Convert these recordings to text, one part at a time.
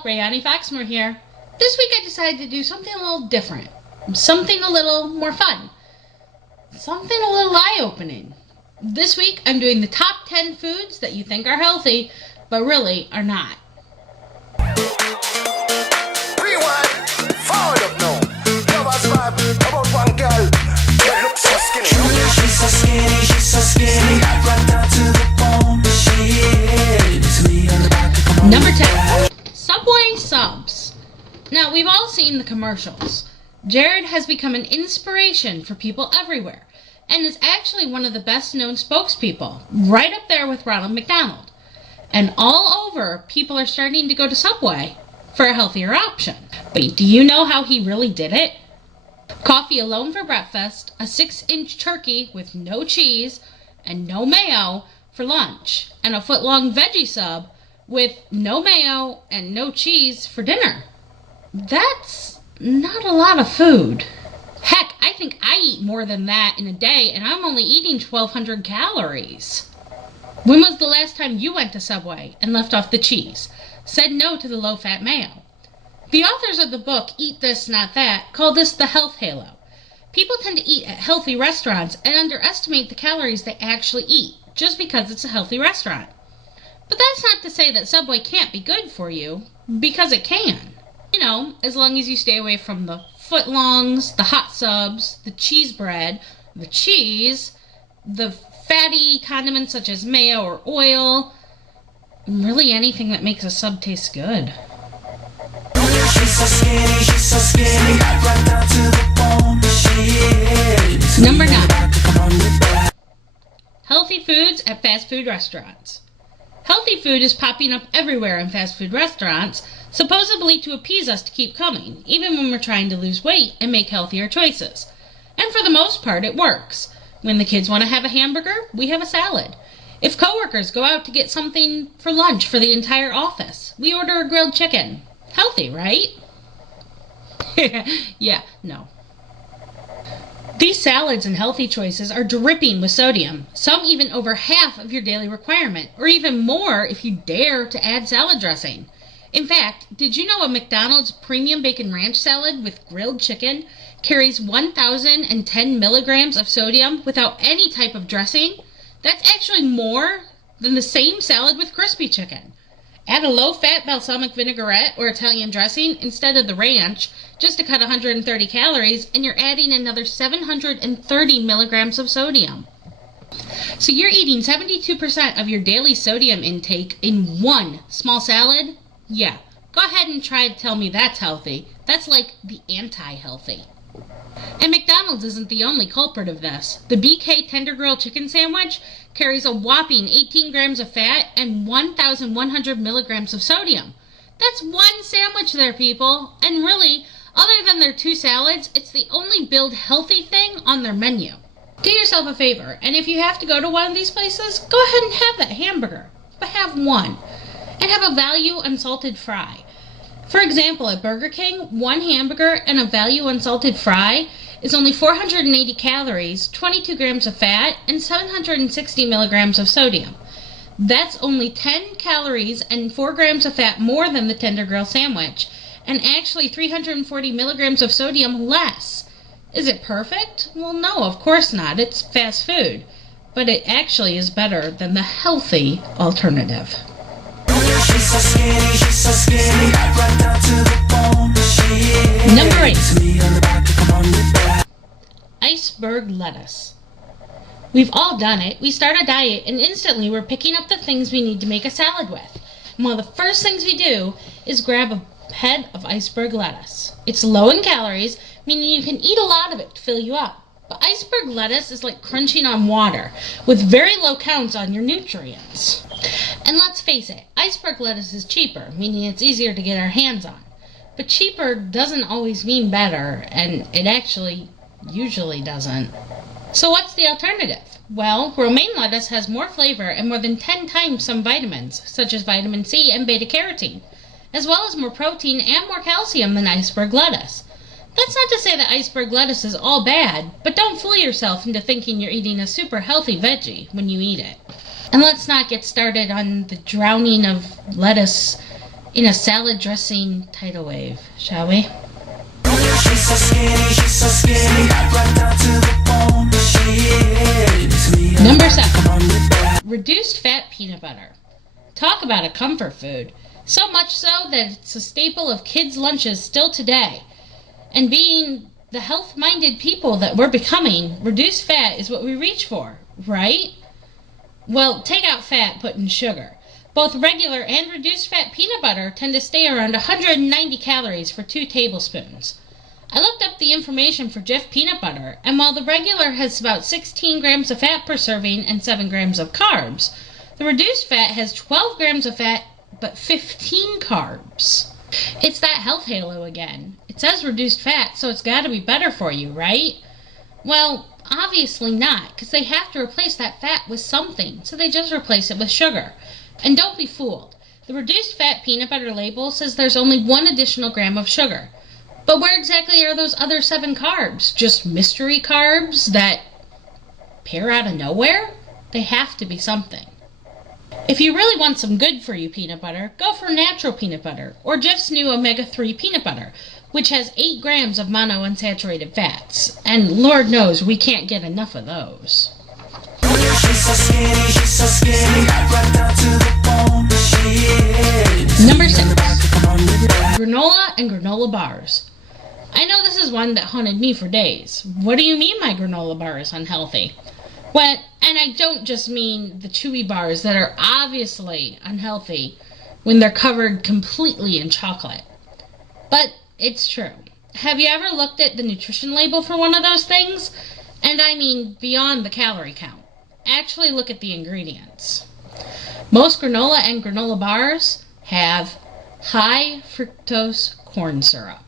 y'all, Rayani Foxmore here. This week I decided to do something a little different. Something a little more fun. Something a little eye-opening. This week I'm doing the top 10 foods that you think are healthy, but really are not. Rewind, forward up now. Lovers vibe about one girl. She looks so skinny. She's so skinny, right down to the bone. She is me on the back of the Number 10. Subway subs. Now, we've all seen the commercials. Jared has become an inspiration for people everywhere, and is actually one of the best-known spokespeople, right up there with Ronald McDonald. And all over, people are starting to go to Subway for a healthier option. But do you know how he really did it? Coffee alone for breakfast, a 6-inch turkey with no cheese and no mayo for lunch, and a foot-long veggie sub with no mayo and no cheese for dinner. That's not a lot of food. Heck, I think I eat more than that in a day, and I'm only eating 1,200 calories. When was the last time you went to Subway and left off the cheese? Said no to the low-fat mayo? The authors of the book, Eat This, Not That, call this the health halo. People tend to eat at healthy restaurants and underestimate the calories they actually eat, just because it's a healthy restaurant. But that's not to say that Subway can't be good for you, because it can. You know, as long as you stay away from the footlongs, the hot subs, the cheese bread, the cheese, the fatty condiments such as mayo or oil, really anything that makes a sub taste good. She's so skinny, right down to the bone. She is Number 9. Healthy foods at fast food restaurants. Healthy food is popping up everywhere in fast food restaurants, supposedly to appease us to keep coming, even when we're trying to lose weight and make healthier choices. And for the most part, it works. When the kids want to have a hamburger, we have a salad. If coworkers go out to get something for lunch for the entire office, we order a grilled chicken. Healthy, right? Yeah, no. These salads and healthy choices are dripping with sodium, some even over half of your daily requirement, or even more if you dare to add salad dressing. In fact, did you know a McDonald's premium bacon ranch salad with grilled chicken carries 1,010 milligrams of sodium without any type of dressing? That's actually more than the same salad with crispy chicken. Add a low-fat balsamic vinaigrette or Italian dressing instead of the ranch, just to cut 130 calories, and you're adding another 730 milligrams of sodium. So you're eating 72% of your daily sodium intake in one small salad? Yeah, go ahead and try to tell me that's healthy. That's like the anti-healthy. And McDonald's isn't the only culprit of this. The BK Tender Grilled Chicken Sandwich carries a whopping 18 grams of fat and 1,100 milligrams of sodium. That's one sandwich there, people. And really, other than their 2 salads, it's the only billed healthy thing on their menu. Do yourself a favor, and if you have to go to one of these places, go ahead and have that hamburger. But have one. And have a value unsalted fry. For example, at Burger King, one hamburger and a value unsalted fry is only 480 calories, 22 grams of fat, and 760 milligrams of sodium. That's only 10 calories and 4 grams of fat more than the Tender Grill sandwich, and actually 340 milligrams of sodium less. Is it perfect? Well, no, of course not. It's fast food. But it actually is better than the healthy alternative. She's so skinny, right down to the bone. She is Number 8. me on the back of the bone. Iceberg lettuce. We've all done it. We start a diet and instantly we're picking up the things we need to make a salad with. And one of the first things we do is grab a head of iceberg lettuce. It's low in calories, meaning you can eat a lot of it to fill you up. But iceberg lettuce is like crunching on water, with very low counts on your nutrients. And let's face it, iceberg lettuce is cheaper, meaning it's easier to get our hands on. But cheaper doesn't always mean better, and it actually usually doesn't. So what's the alternative? Well, romaine lettuce has more flavor and more than 10 times some vitamins, such as vitamin C and beta-carotene, as well as more protein and more calcium than iceberg lettuce. That's not to say that iceberg lettuce is all bad, but don't fool yourself into thinking you're eating a super healthy veggie when you eat it. And let's not get started on the drowning of lettuce in a salad dressing tidal wave, shall we? She's so skinny, right down to the bone. It's me. Number 7. Reduced fat peanut butter. Talk about a comfort food. So much so that it's a staple of kids' lunches still today. And being the health-minded people that we're becoming, reduced fat is what we reach for, right? Well, take out fat, put in sugar. Both regular and reduced fat peanut butter tend to stay around 190 calories for 2 tablespoons. I looked up the information for Jif peanut butter, and while the regular has about 16 grams of fat per serving and 7 grams of carbs, the reduced fat has 12 grams of fat but 15 carbs. It's that health halo again. It says reduced fat, so it's got to be better for you, right? Well, obviously not, because they have to replace that fat with something, so they just replace it with sugar. And don't be fooled. The reduced fat peanut butter label says there's only 1 additional gram of sugar. But where exactly are those other 7 carbs? Just mystery carbs that appear out of nowhere? They have to be something. If you really want some good-for-you peanut butter, go for natural peanut butter, or Jif's new omega-3 peanut butter, which has 8 grams of monounsaturated fats. And Lord knows we can't get enough of those. She's so skinny, right down to the bone. Number 6. Granola and granola bars. I know this is one that haunted me for days. What do you mean my granola bar is unhealthy? Well, and I don't just mean the chewy bars that are obviously unhealthy when they're covered completely in chocolate. But it's true. Have you ever looked at the nutrition label for one of those things? And I mean beyond the calorie count. Actually look at the ingredients. Most granola and granola bars have high fructose corn syrup.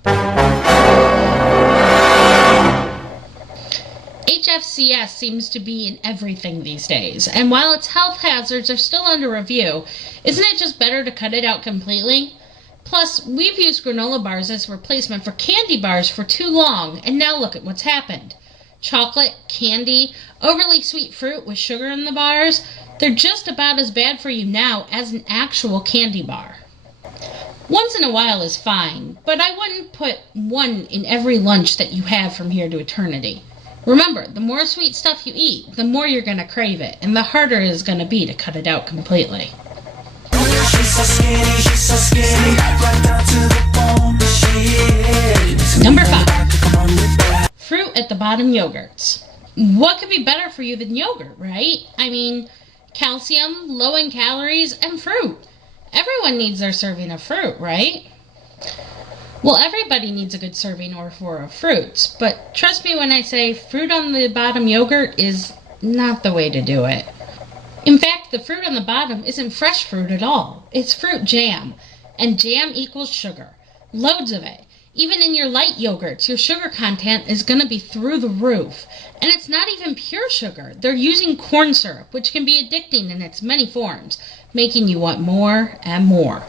HFCS seems to be in everything these days, and while its health hazards are still under review, isn't it just better to cut it out completely? Plus, we've used granola bars as a replacement for candy bars for too long, and now look at what's happened. Chocolate, candy, overly sweet fruit with sugar in the bars, they're just about as bad for you now as an actual candy bar. Once in a while is fine, but I wouldn't put one in every lunch that you have from here to eternity. Remember, the more sweet stuff you eat, the more you're going to crave it, and the harder it is going to be to cut it out completely. She's so skinny, right down to the bone. Number 5. Fruit at the bottom yogurts. What could be better for you than yogurt, right? I mean, calcium, low in calories, and fruit. Everyone needs their serving of fruit, right? Well, everybody needs a good serving or four of fruits, but trust me when I say fruit on the bottom yogurt is not the way to do it. In fact, the fruit on the bottom isn't fresh fruit at all. It's fruit jam, and jam equals sugar. Loads of it. Even in your light yogurts, your sugar content is going to be through the roof. And it's not even pure sugar. They're using corn syrup, which can be addicting in its many forms, making you want more and more.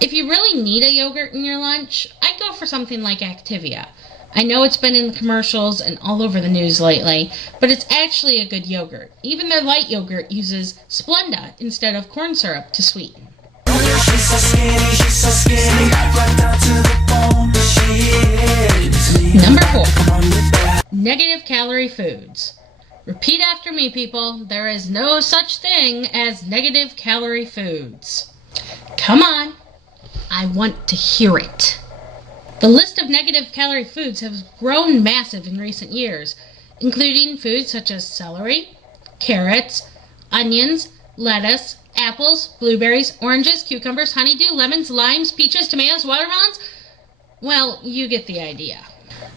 If you really need a yogurt in your lunch, I'd go for something like Activia. I know it's been in the commercials and all over the news lately, but it's actually a good yogurt. Even their light yogurt uses Splenda instead of corn syrup to sweeten. She's so skinny, right down to the bone. Number 4. Negative calorie foods. Repeat after me, people. There is no such thing as negative calorie foods. Come on. I want to hear it. The list of negative calorie foods has grown massive in recent years, including foods such as celery, carrots, onions, lettuce, apples, blueberries, oranges, cucumbers, honeydew, lemons, limes, peaches, tomatoes, watermelons. Well, you get the idea.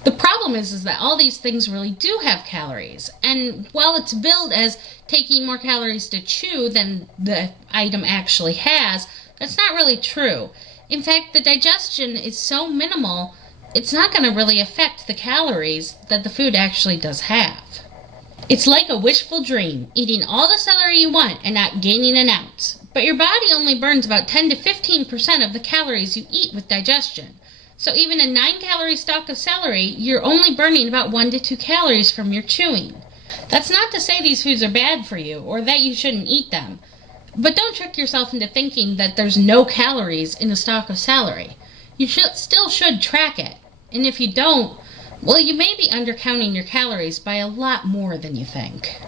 The problem is that all these things really do have calories, and while it's billed as taking more calories to chew than the item actually has, that's not really true. In fact, the digestion is so minimal, it's not going to really affect the calories that the food actually does have. It's like a wishful dream, eating all the celery you want and not gaining an ounce. But your body only burns about 10 to 15% of the calories you eat with digestion. So even a 9-calorie stalk of celery, you're only burning about 1 to 2 calories from your chewing. That's not to say these foods are bad for you or that you shouldn't eat them. But don't trick yourself into thinking that there's no calories in a stalk of celery. You still should track it. And if you don't, well, you may be undercounting your calories by a lot more than you think.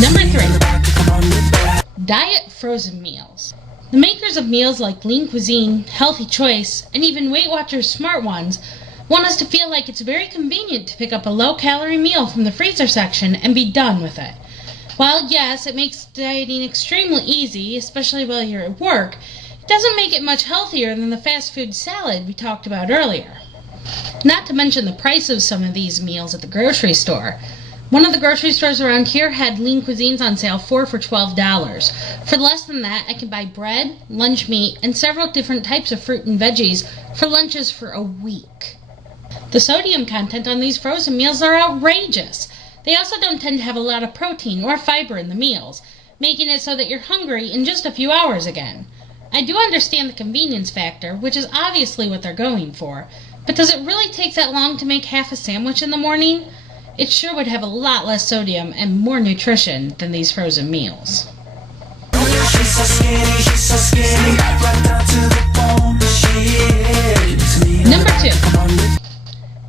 Number 3. Diet frozen meals. The makers of meals like Lean Cuisine, Healthy Choice, and even Weight Watchers Smart Ones want us to feel like it's very convenient to pick up a low-calorie meal from the freezer section and be done with it. While yes, it makes dieting extremely easy, especially while you're at work, it doesn't make it much healthier than the fast food salad we talked about earlier. Not to mention the price of some of these meals at the grocery store. One of the grocery stores around here had Lean Cuisines on sale, 4 for $12. For less than that, I can buy bread, lunch meat, and several different types of fruit and veggies for lunches for a week. The sodium content on these frozen meals are outrageous. They also don't tend to have a lot of protein or fiber in the meals, making it so that you're hungry in just a few hours again. I do understand the convenience factor, which is obviously what they're going for, but does it really take that long to make half a sandwich in the morning? It sure would have a lot less sodium and more nutrition than these frozen meals. Number 2.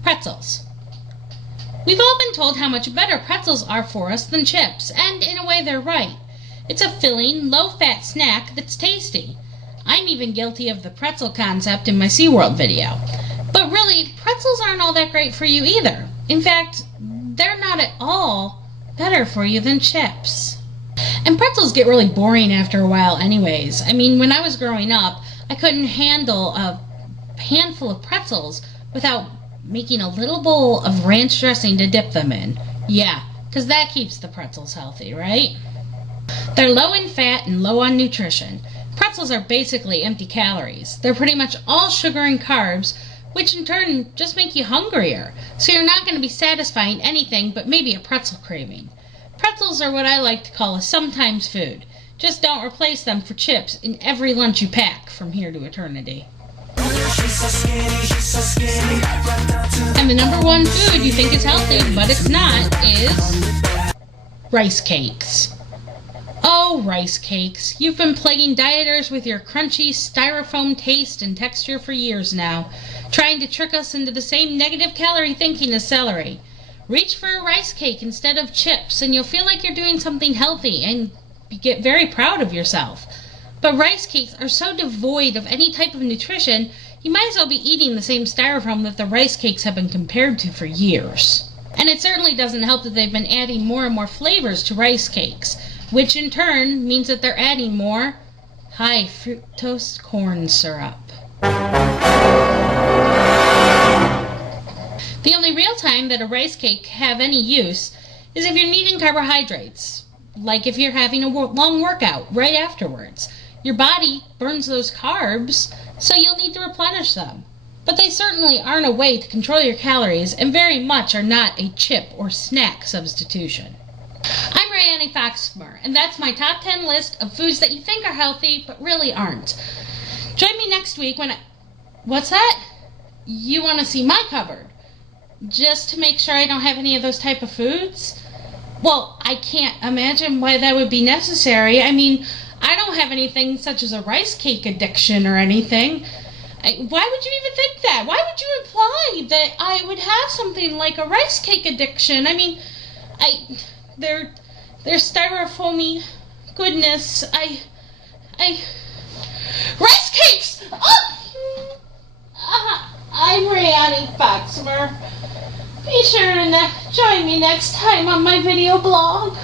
Pretzels. We've all been told how much better pretzels are for us than chips, and in a way they're right. It's a filling, low-fat snack that's tasty. I'm even guilty of the pretzel concept in my SeaWorld video. But really, pretzels aren't all that great for you either. In fact, they're not at all better for you than chips. And pretzels get really boring after a while anyways. I mean, when I was growing up, I couldn't handle a handful of pretzels without making a little bowl of ranch dressing to dip them in. Yeah, because that keeps the pretzels healthy, right? They're low in fat and low on nutrition. Pretzels are basically empty calories. They're pretty much all sugar and carbs, which in turn just make you hungrier. So you're not going to be satisfying anything but maybe a pretzel craving. Pretzels are what I like to call a sometimes food. Just don't replace them for chips in every lunch you pack from here to eternity. And the number 1 food you think is healthy, but it's not, is rice cakes. Oh, rice cakes. You've been plaguing dieters with your crunchy styrofoam taste and texture for years now, trying to trick us into the same negative calorie thinking as celery. Reach for a rice cake instead of chips, and you'll feel like you're doing something healthy and get very proud of yourself. But rice cakes are so devoid of any type of nutrition, you might as well be eating the same styrofoam that the rice cakes have been compared to for years. And it certainly doesn't help that they've been adding more and more flavors to rice cakes, which in turn means that they're adding more high fructose corn syrup. The only real time that a rice cake have any use is if you're needing carbohydrates, like if you're having a long workout right afterwards. Your body burns those carbs, so you'll need to replenish them. But they certainly aren't a way to control your calories, and very much are not a chip or snack substitution. I'm Rayanne Foxmer, and that's my top 10 list of foods that you think are healthy, but really aren't. Join me next week when What's that? You want to see my cupboard? Just to make sure I don't have any of those type of foods? Well, I can't imagine why that would be necessary. I mean, I don't have anything such as a rice cake addiction or anything. Why would you even think that? Why would you imply that I would have something like a rice cake addiction? I mean, they're styrofoamy goodness. Rice cakes! Oh! I'm Rayanne Foxmer. Be sure to join me next time on my video blog.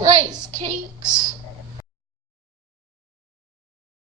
Rice cakes.